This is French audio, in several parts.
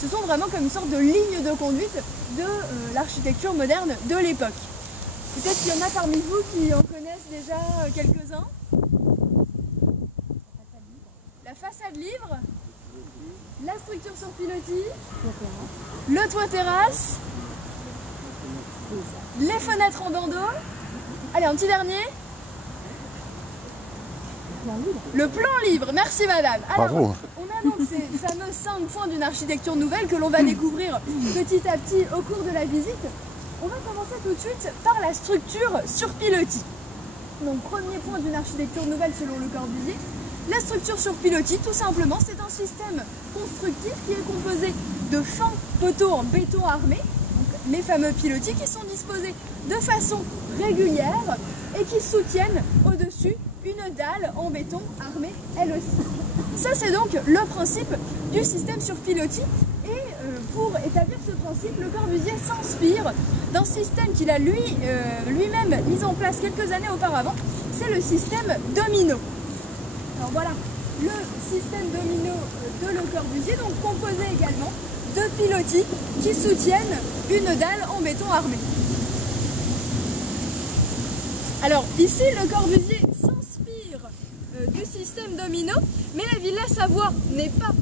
Ce sont vraiment comme une sorte de ligne de conduite de l'architecture moderne de l'époque. Peut-être qu'il y en a parmi vous qui en connaissent déjà quelques-uns. La façade libre, la structure sur pilotis, le toit terrasse, les fenêtres en bandeau. Allez, un petit dernier. Le plan libre, merci madame. Alors, bravo. on a donc ces fameux 5 points d'une architecture nouvelle que l'on va découvrir petit à petit au cours de la visite. On va commencer tout de suite par la structure sur pilotis. Donc premier point d'une architecture nouvelle selon Le Corbusier, la structure sur pilotis, tout simplement, c'est un système constructif qui est composé de champs poteaux en béton armé, donc les fameux pilotis qui sont disposés de façon régulière et qui soutiennent au-dessus une dalle en béton armée elle aussi. Ça c'est donc le principe du système sur pilotis et pour établir ce principe, Le Corbusier s'inspire d'un système qu'il a lui-même mis en place quelques années auparavant, c'est le système domino. Alors voilà, le système domino de Le Corbusier, donc composé également de pilotis qui soutiennent une dalle en béton armé. Alors ici, Le Corbusier s'inspire du système domino, mais la Villa Savoie n'est pas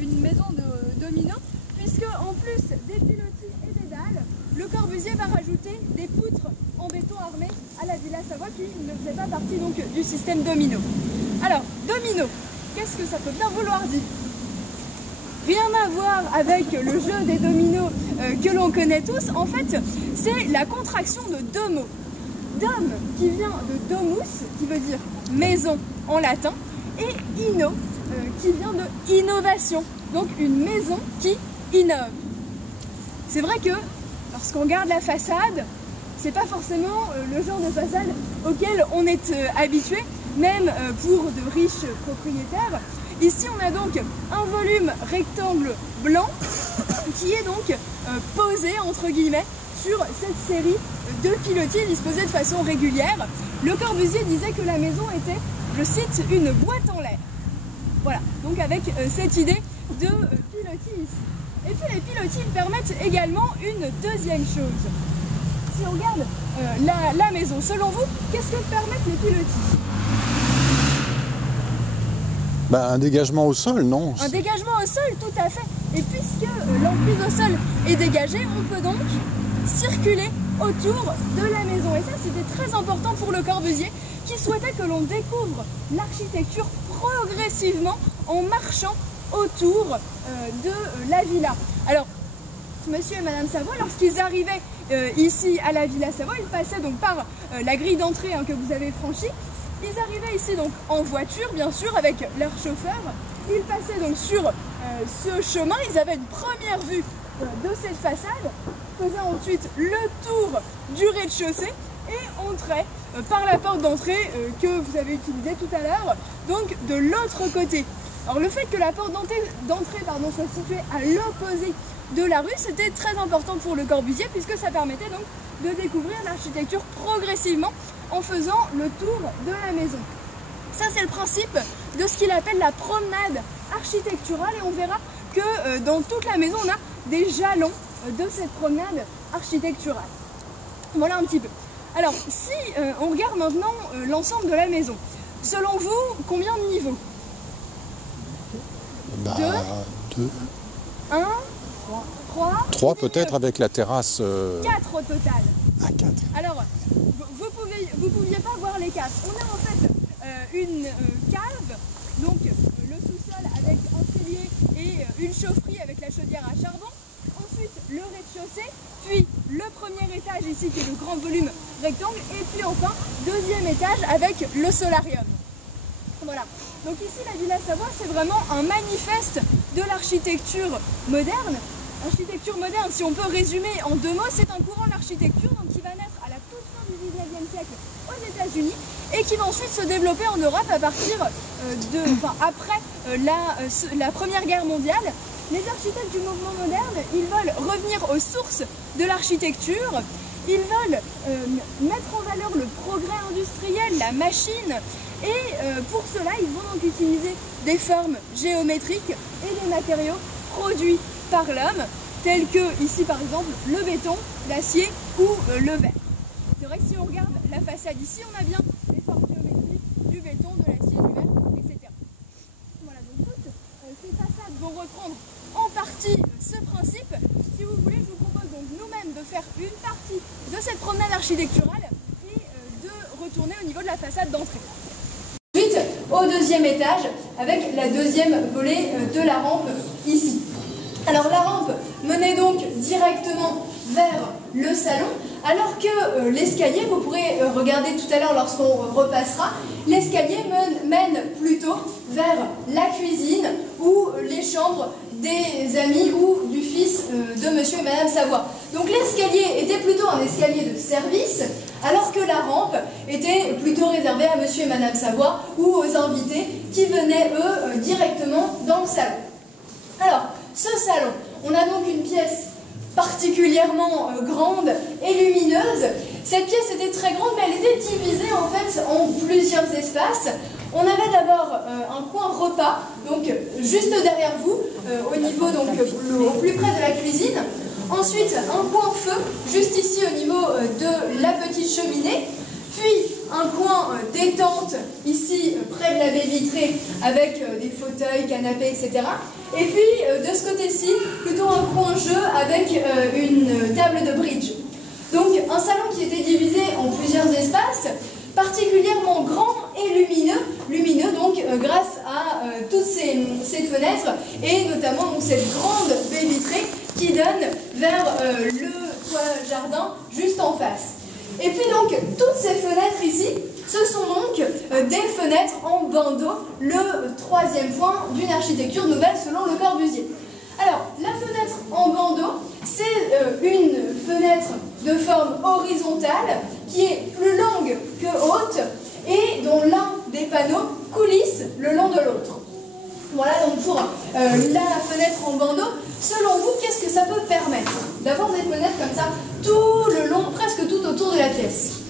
une maison de domino, puisque en plus des pilotis et des dalles, Le Corbusier va rajouter des poutres en béton armé à la Villa Savoie qui ne faisait pas partie donc du système domino. Alors, domino, qu'est-ce que ça peut bien vouloir dire? Rien à voir avec le jeu des dominos que l'on connaît tous, en fait, c'est la contraction de deux mots. Dom qui vient de domus, qui veut dire maison en latin, et inno qui vient de innovation, donc une maison qui innove. C'est vrai que lorsqu'on regarde la façade, c'est pas forcément le genre de façade auquel on est habitué, même pour de riches propriétaires. Ici on a donc un volume rectangle blanc qui est donc posé entre guillemets sur cette série de pilotis disposés de façon régulière. Le Corbusier disait que la maison était, je cite, une boîte en l'air. Voilà, donc avec cette idée de pilotis ici. Et puis les pilotis permettent également une deuxième chose. Si on regarde la maison, selon vous, qu'est-ce que permettent les pilotis? Bah, un dégagement au sol, non? Un dégagement au sol, tout à fait. Et puisque l'emprise au sol est dégagée, on peut donc circuler autour de la maison. Et ça, c'était très important pour Le Corbusier, qui souhaitait que l'on découvre l'architecture progressivement en marchant autour de la villa. Alors, monsieur et madame Savoie, lorsqu'ils arrivaient ici à la Villa Savoie, ils passaient donc par la grille d'entrée que vous avez franchie. Ils arrivaient ici donc en voiture, bien sûr, avec leur chauffeur. Ils passaient donc sur ce chemin. Ils avaient une première vue de cette façade, faisaient ensuite le tour du rez-de-chaussée et entraient par la porte d'entrée que vous avez utilisée tout à l'heure, donc de l'autre côté. Alors le fait que la porte d'entrée soit située à l'opposé de la rue, c'était très important pour Le Corbusier puisque ça permettait donc de découvrir l'architecture progressivement en faisant le tour de la maison. Ça c'est le principe de ce qu'il appelle la promenade architecturale et on verra que dans toute la maison on a des jalons de cette promenade architecturale. Voilà un petit peu. Alors si on regarde maintenant l'ensemble de la maison, selon vous combien de niveaux? Bah, 2. 1, 3. 3 peut-être avec la terrasse. 4 au total. Ah, 4. Alors, vous pouviez pas voir les 4. On a en fait une cave, donc le sous-sol avec un cellier et une chaufferie avec la chaudière à charbon. Ensuite, le rez-de-chaussée, puis le premier étage ici qui est le grand volume rectangle, et puis enfin, deuxième étage avec le solarium. Voilà. Donc ici, la Villa Savoie, c'est vraiment un manifeste de l'architecture moderne. L'architecture moderne, si on peut résumer en 2 mots, c'est un courant d'architecture qui va naître à la toute fin du 19e siècle aux États-Unis et qui va ensuite se développer en Europe à partir après la Première Guerre mondiale. Les architectes du mouvement moderne, ils veulent revenir aux sources de l'architecture, ils veulent mettre en valeur le progrès industriel, la machine, et pour cela, ils vont donc utiliser des formes géométriques et des matériaux produits par l'homme, tels que ici par exemple le béton, l'acier ou le verre. C'est vrai que si on regarde la façade ici, on a bien les formes géométriques du béton, de l'acier, du verre, etc. Voilà, donc toutes ces façades vont reprendre en partie ce principe. Si vous voulez, je vous propose donc nous-mêmes de faire une partie de cette promenade architecturale et de retourner au niveau de la façade d'entrée. Ensuite, au deuxième étage, avec la deuxième volée de la rampe ici. Alors la rampe menait donc directement vers le salon, alors que l'escalier, vous pourrez regarder tout à l'heure lorsqu'on repassera, l'escalier mène plutôt vers la cuisine ou les chambres des amis ou du fils de monsieur et madame Savoie. Donc l'escalier était plutôt un escalier de service, alors que la rampe était plutôt réservée à monsieur et madame Savoie ou aux invités qui venaient, eux, directement dans le salon. Alors, ce salon, on a donc une pièce particulièrement grande et lumineuse. Cette pièce était très grande, mais elle était divisée en fait en plusieurs espaces. On avait d'abord un coin repas, donc juste derrière vous, au niveau donc au plus près de la cuisine. Ensuite, un coin feu, juste ici au niveau de la petite cheminée. Puis un coin détente, ici près de la baie vitrée, avec des fauteuils, canapés, etc. Et puis de ce côté-ci, plutôt un coin jeu avec une table de bridge. Donc un salon qui était divisé en plusieurs espaces, particulièrement grand et lumineux donc grâce à toutes ces fenêtres et notamment donc, cette grande baie vitrée qui donne vers le toit jardin juste en face. Et puis donc, toutes ces fenêtres ici, ce sont donc des fenêtres en bandeau, le troisième point d'une architecture nouvelle selon Le Corbusier. Alors, la fenêtre en bandeau, c'est une fenêtre de forme horizontale qui est plus longue que haute et dont l'un des panneaux coulisse le long de l'autre. Voilà donc pour la fenêtre en bandeau. Selon vous, qu'est-ce que ça peut permettre d'avoir des fenêtres comme ça tout le long, presque tout autour de la pièce?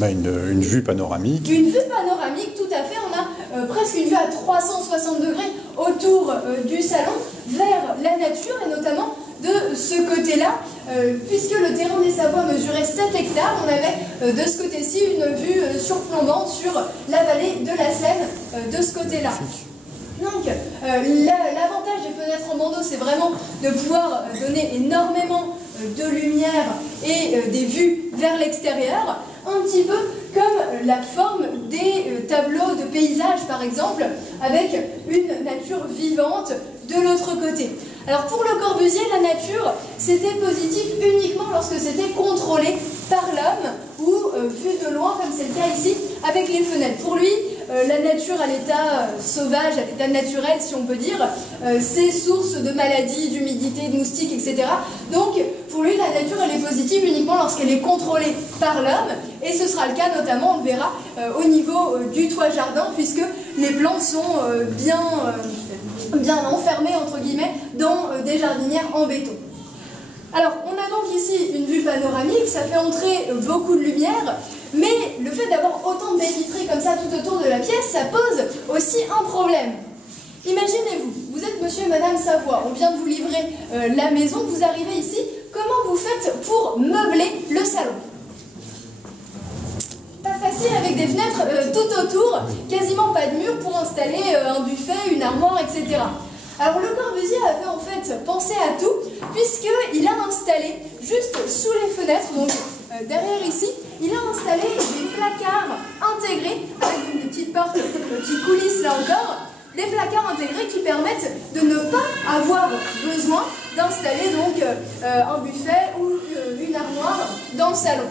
Une vue panoramique. Une vue panoramique, tout à fait. On a presque une vue à 360 degrés autour du salon vers la nature et notamment de ce côté-là, puisque le terrain des Savoies mesurait 7 hectares, on avait de ce côté-ci une vue surplombante sur la vallée de la Seine de ce côté-là. Donc, l'avantage des fenêtres en bandeau, c'est vraiment de pouvoir donner énormément de lumière et des vues vers l'extérieur, un petit peu comme la forme des tableaux de paysage, par exemple, avec une nature vivante de l'autre côté. Alors, pour Le Corbusier, la nature, c'était positif uniquement lorsque c'était contrôlé par l'homme ou vu de loin, comme c'est le cas ici, avec les fenêtres. Pour lui, la nature à l'état sauvage, à l'état naturel, si on peut dire, c'est source de maladies, d'humidité, de moustiques, etc. Donc, pour lui, la nature, elle est positive uniquement lorsqu'elle est contrôlée par l'homme. Et ce sera le cas, notamment, on le verra, au niveau du toit jardin, puisque les plantes sont bien enfermées, entre guillemets, dans des jardinières en béton. Alors, on a donc ici une vue panoramique, ça fait entrer beaucoup de lumière, mais le fait d'avoir autant de baies vitrées comme ça tout autour de la pièce, ça pose aussi un problème. Imaginez-vous, vous êtes monsieur et madame Savoie, on vient de vous livrer la maison, vous arrivez ici, comment vous faites pour meubler le salon? Pas facile avec des fenêtres tout autour, quasiment pas de mur pour installer un buffet, une armoire, etc. Alors Le Corbusier avait en fait pensé à tout, puisqu'il a installé juste sous les fenêtres, donc derrière ici, il a installé des placards intégrés, avec des petites portes qui coulissent là encore, des placards intégrés qui permettent de ne pas avoir besoin d'installer donc un buffet ou une armoire dans le salon.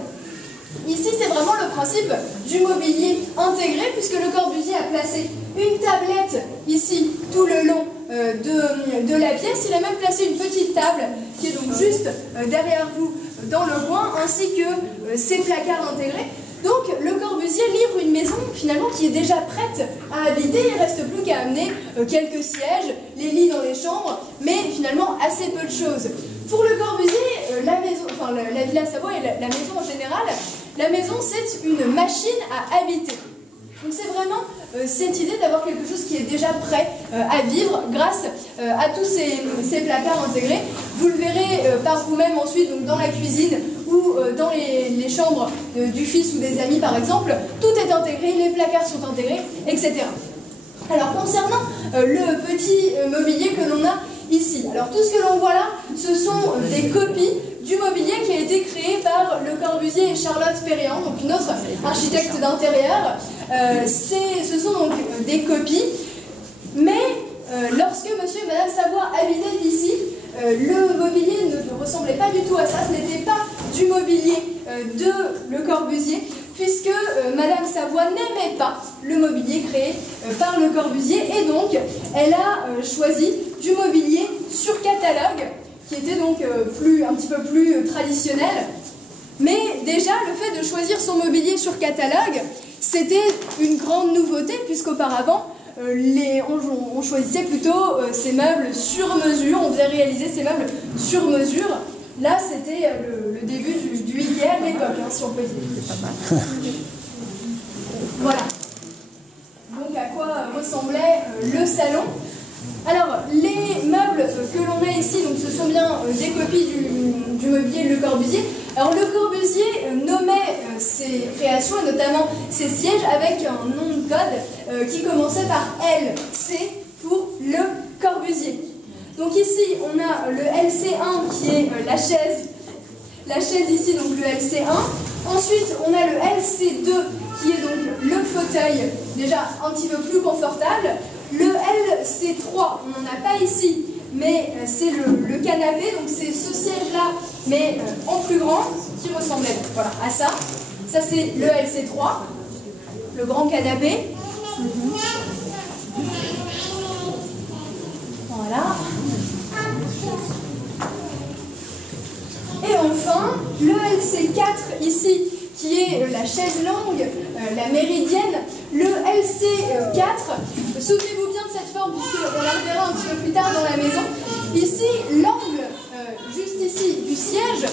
Ici, c'est vraiment le principe du mobilier intégré, puisque Le Corbusier a placé une tablette ici tout le long de la pièce. Il a même placé une petite table qui est donc juste derrière vous dans le coin, ainsi que ces placards intégrés. Donc Le Corbusier livre une maison finalement qui est déjà prête à habiter. Il ne reste plus qu'à amener quelques sièges, les lits dans les chambres, mais finalement assez peu de choses. Pour Le Corbusier, la maison, enfin la Villa Savoie et la maison en général, la maison c'est une machine à habiter. Donc c'est vraiment cette idée d'avoir quelque chose qui est déjà prêt à vivre grâce à tous ces placards intégrés. Vous le verrez par vous-même ensuite donc dans la cuisine ou dans les chambres du fils ou des amis par exemple. Tout est intégré, les placards sont intégrés, etc. Alors concernant le petit mobilier que l'on a ici, alors tout ce que l'on voit là, ce sont des copies du mobilier qui a été créé par Le Corbusier et Charlotte Perriand, donc une autre architecte d'intérieur. Ce sont donc des copies, mais lorsque monsieur et madame Savoie habitaient ici, le mobilier ne ressemblait pas du tout à ça, ce n'était pas du mobilier de Le Corbusier, puisque madame Savoie n'aimait pas le mobilier créé par Le Corbusier, et donc elle a choisi du mobilier sur catalogue, qui était donc un petit peu plus traditionnel. Mais déjà, le fait de choisir son mobilier sur catalogue, c'était une grande nouveauté, puisqu'auparavant, on choisissait plutôt ces meubles sur mesure, on faisait réaliser ces meubles sur mesure. Là, c'était le début du Ikea de l'époque, hein, si on peut dire. Voilà. Donc, à quoi ressemblait le salon? Alors, les meubles que l'on a ici, donc, ce sont bien des copies du mobilier Le Corbusier. Alors, Le Corbusier nommait ses créations, et notamment ses sièges, avec un nom de code qui commençait par LC pour Le Corbusier. Donc ici, on a le LC1 qui est la chaise ici, donc le LC1. Ensuite, on a le LC2 qui est donc le fauteuil, déjà un petit peu plus confortable. Le LC3, on n'en a pas ici, mais c'est le canapé, donc c'est ce siège-là, mais en plus grand, qui ressemblait voilà, à ça. Ça, c'est le LC3, le grand canapé. Voilà. Et enfin, le LC4 ici, qui est la chaise longue, la méridienne. Le LC4, souvenez-vous bien de cette forme, puisqu'on la reverra un petit peu plus tard dans la maison. Ici, l'angle, juste ici, du siège,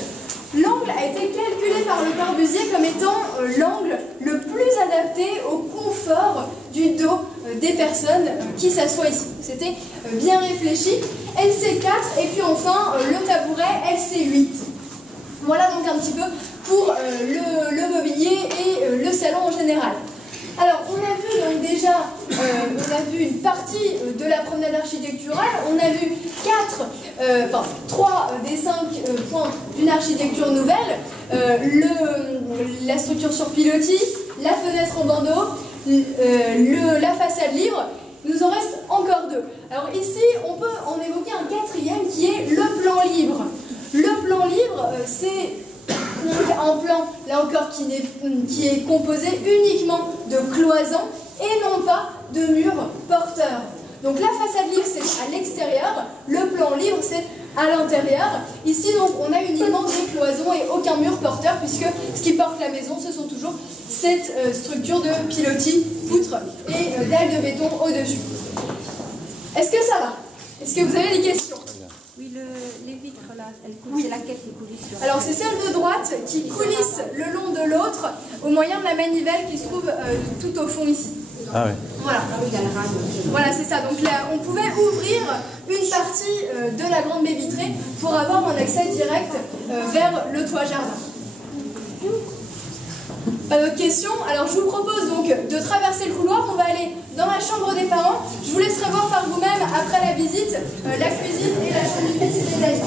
l'angle a été calculé par Le Corbusier comme étant l'angle le plus adapté au confort du dos des personnes qui s'assoient ici. C'était bien réfléchi. LC4 et puis enfin le tabouret LC8. Voilà donc un petit peu pour le mobilier et le salon en général. Alors, on a vu donc déjà, on a vu une partie de la promenade architecturale, on a vu 3 des 5 points d'une architecture nouvelle, la structure sur pilotis, la fenêtre en bandeau, la façade libre. Il nous en reste encore 2. Alors ici, on peut en évoquer un 4e qui est le plan libre. Le plan libre, c'est un plan, là encore, qui est composé uniquement de cloisons et non pas de murs porteurs. Donc la façade libre, c'est à l'extérieur, le plan libre, c'est à l'intérieur. Ici, donc, on a uniquement des cloisons et aucun mur porteur, puisque ce qui porte la maison, ce sont toujours cette structure de pilotis, poutres et dalles de béton au-dessus. Est-ce que ça va? Est-ce que vous avez des questions? Oui, les vitres là, c'est laquelle qui coulisse sur Alors c'est celle de droite qui coulisse le long de l'autre au moyen de la manivelle qui se trouve tout au fond ici. Ah ouais. Voilà. Voilà, c'est ça. Donc là, on pouvait ouvrir une partie de la grande baie vitrée pour avoir un accès direct vers le toit jardin. Pas d'autres questions? Alors je vous propose donc de traverser le couloir, on va aller dans la chambre des parents. Je vous laisserai voir par vous-même après la visite la cuisine et la chambre du petit déjeuner.